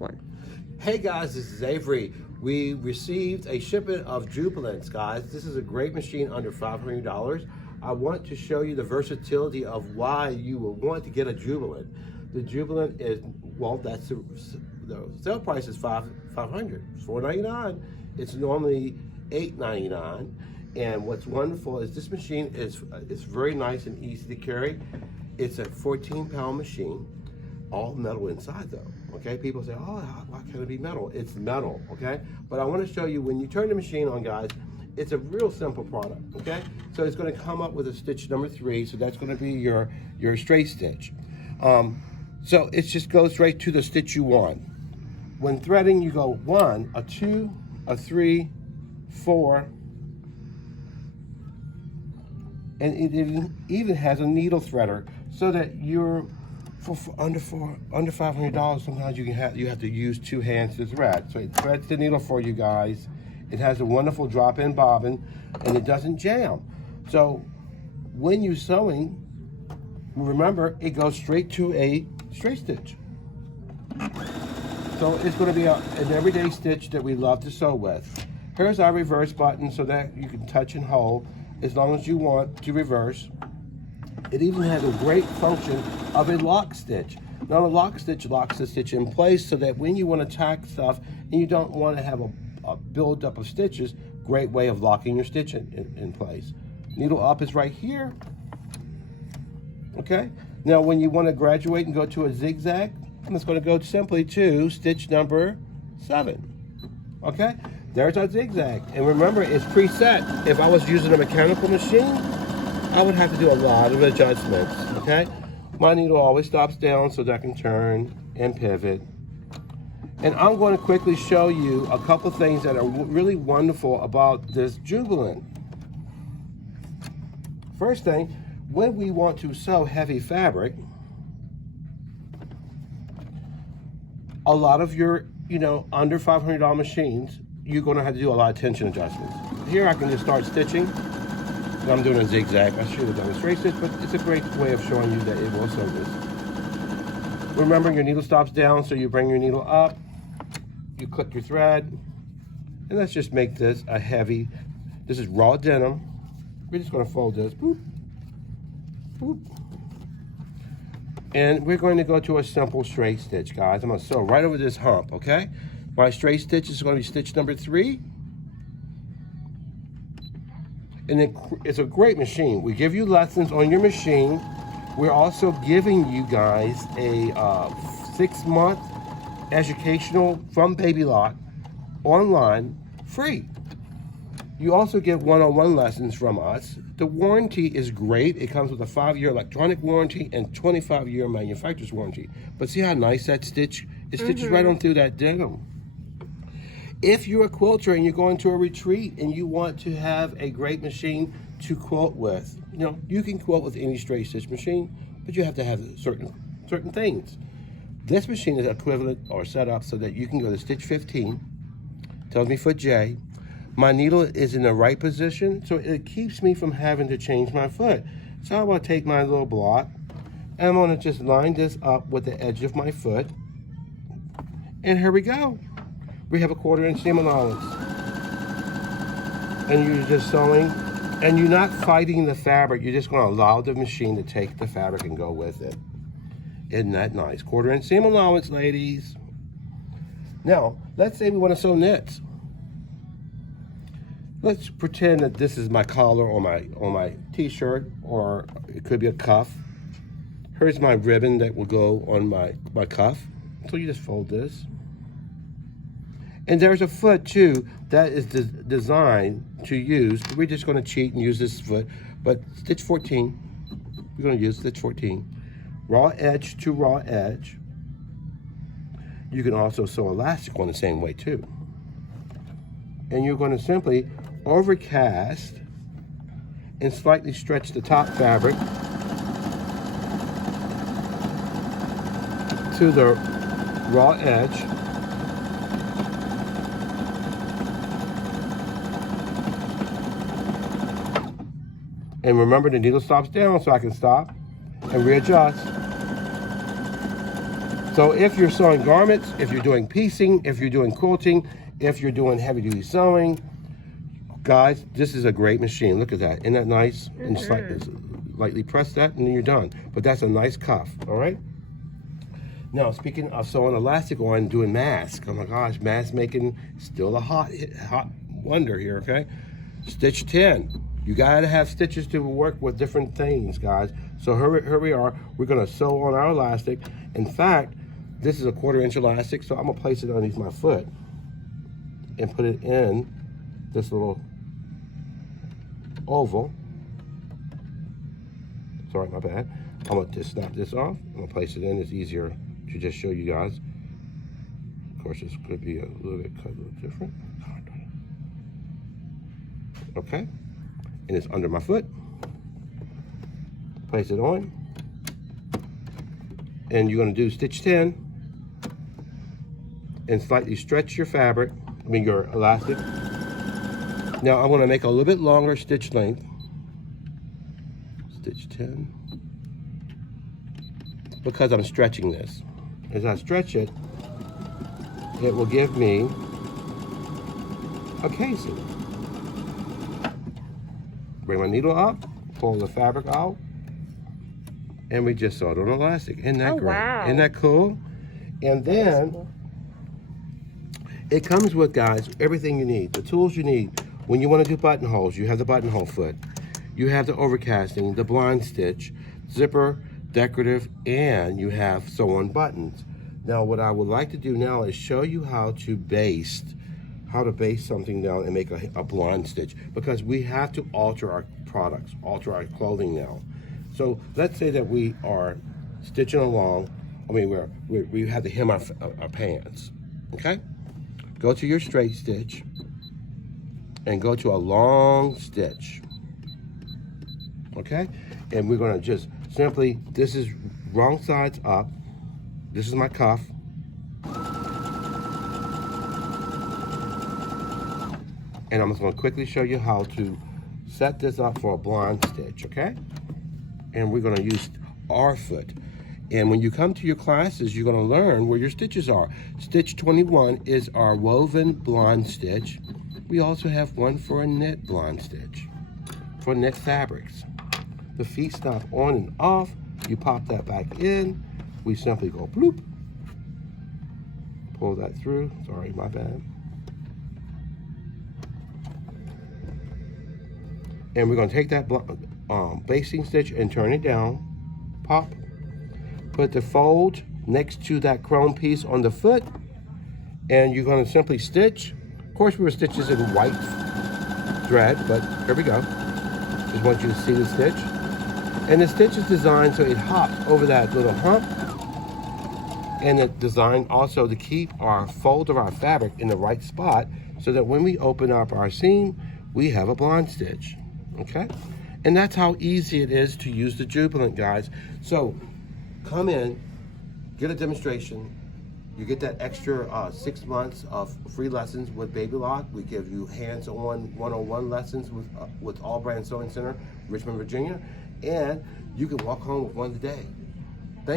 one. Hey guys, this is Avery. We received a shipment of Jubilants, guys. This is a great machine under $500. I want to show you the versatility of why you will want to get a Jubilant. The Jubilant is, well, that's the sale price is $500. It's $499. It's normally $899. And what's wonderful is this machine is very nice and easy to carry. It's a 14-pound machine. All metal inside though, okay? People say, oh, why can't it be metal? It's metal, okay? But I wanna show you, when you turn the machine on, guys, it's a real simple product, okay? So it's gonna come up with a stitch number 3, so that's gonna be your straight stitch. So it just goes right to the stitch you want. When threading, you go 1, a 2, a 3, 4, and it even has a needle threader so that you're, for under $500, sometimes you have to use 2 hands to thread. So it threads the needle for you guys. It has a wonderful drop-in bobbin, and it doesn't jam. So when you're sewing, remember, it goes straight to a straight stitch. So it's going to be an everyday stitch that we love to sew with. Here's our reverse button so that you can touch and hold as long as you want to reverse. It even has a great function of a lock stitch. Now, a lock stitch locks the stitch in place so that when you want to tack stuff and you don't want to have a build-up of stitches, great way of locking your stitch in place. Needle up is right here. Okay? Now, when you want to graduate and go to a zigzag, I'm just going to go simply to stitch number 7. Okay? There's our zigzag. And remember, it's preset. If I was using a mechanical machine, I would have to do a lot of adjustments, okay? My needle always stops down so that I can turn and pivot. And I'm going to quickly show you a couple things that are really wonderful about this Jubilant. First thing, when we want to sew heavy fabric, a lot of your, under $500 machines, you're going to have to do a lot of tension adjustments. Here I can just start stitching. I'm doing a zigzag. I should have done a straight stitch, but it's a great way of showing you that it will sew this. Remember, your needle stops down, so you bring your needle up, you clip your thread, and let's just make this a heavy, this is raw denim. We're just gonna fold this, boop, boop. And we're going to go to a simple straight stitch, guys. I'm gonna sew right over this hump, okay? My straight stitch is gonna be stitch number 3. And it's a great machine. We give you lessons on your machine. We're also giving you guys a 6-month educational from Baby Lock online free. You also get one-on-one lessons from us. The warranty is great. It comes with a 5-year electronic warranty and 25-year manufacturer's warranty. But see how nice that stitch? It stitches right on through that denim. If you're a quilter and you're going to a retreat and you want to have a great machine to quilt with, you can quilt with any straight stitch machine, but you have to have certain things. This machine is equivalent or set up so that you can go to stitch 15, tells me foot J. My needle is in the right position, so it keeps me from having to change my foot. So I'm going to take my little block and I'm going to just line this up with the edge of my foot. And here we go. We have a 1/4 inch seam allowance. And you're just sewing, and you're not fighting the fabric. You're just going to allow the machine to take the fabric and go with it. Isn't that nice? 1/4 inch seam allowance, ladies. Now, let's say we want to sew knits. Let's pretend that this is my collar on my t-shirt, or it could be a cuff. Here's my ribbon that will go on my cuff. So you just fold this. And there's a foot too that is designed to use. We're just going to cheat and use this foot, but stitch 14. We're going to use stitch 14. Raw edge to raw edge. You can also sew elastic on the same way too. And you're going to simply overcast and slightly stretch the top fabric to the raw edge. And remember, the needle stops down, so I can stop and readjust. So if you're sewing garments, if you're doing piecing, if you're doing quilting, if you're doing heavy duty sewing, guys, this is a great machine. Look at that. Isn't that nice? And lightly press that and then you're done. But that's a nice cuff, all right? Now, speaking of sewing elastic on, doing mask. Oh my gosh, mask making still a hot wonder here, okay? Stitch 10. You gotta have stitches to work with different things, guys. So here we are. We're gonna sew on our elastic. In fact, this is a 1/4 inch elastic, so I'm gonna place it underneath my foot and put it in this little oval. Sorry, my bad. I'm gonna just snap this off. I'm gonna place it in. It's easier to just show you guys. Of course, this could be a little bit cut a little different. Okay, and it's under my foot. Place it on, and you're gonna do stitch 10, and slightly stretch your fabric. I mean your elastic. Now I'm gonna make a little bit longer stitch length. Stitch 10, because I'm stretching this. As I stretch it, it will give me a casing. Bring my needle up, pull the fabric out, and we just sewed on elastic. Isn't that great? Wow. Isn't that cool? And then it comes with, guys, everything you need, the tools you need. When you want to do buttonholes, you have the buttonhole foot. You have the overcasting, the blind stitch, zipper, decorative, and you have sew-on buttons. Now, what I would like to do now is show you how to baste something down and make a blind stitch, because we have to alter our products, alter our clothing now. So let's say that we are stitching along. I mean, we have to hem our pants, okay? Go to your straight stitch and go to a long stitch, okay? And we're gonna just simply, this is wrong sides up. This is my cuff. And I'm just gonna quickly show you how to set this up for a blind stitch, okay? And we're gonna use our foot. And when you come to your classes, you're gonna learn where your stitches are. Stitch 21 is our woven blind stitch. We also have one for a knit blind stitch, for knit fabrics. The feet stop on and off. You pop that back in. We simply go bloop. Pull that through. Sorry, my bad. And we're gonna take that basting stitch and turn it down. Pop. Put the fold next to that chrome piece on the foot. And you're gonna simply stitch. Of course, we were stitches in white thread, but here we go. Just want you to see the stitch. And the stitch is designed so it hops over that little hump. And it's designed also to keep our fold of our fabric in the right spot, so that when we open up our seam, we have a blind stitch, okay? And that's how easy it is to use the Jubilant, guys. So come in, get a demonstration. You get that extra 6 months of free lessons with Baby Lock. We give you hands-on 101 lessons with All Brand Sewing Center, Richmond, Virginia. And you can walk home with one today.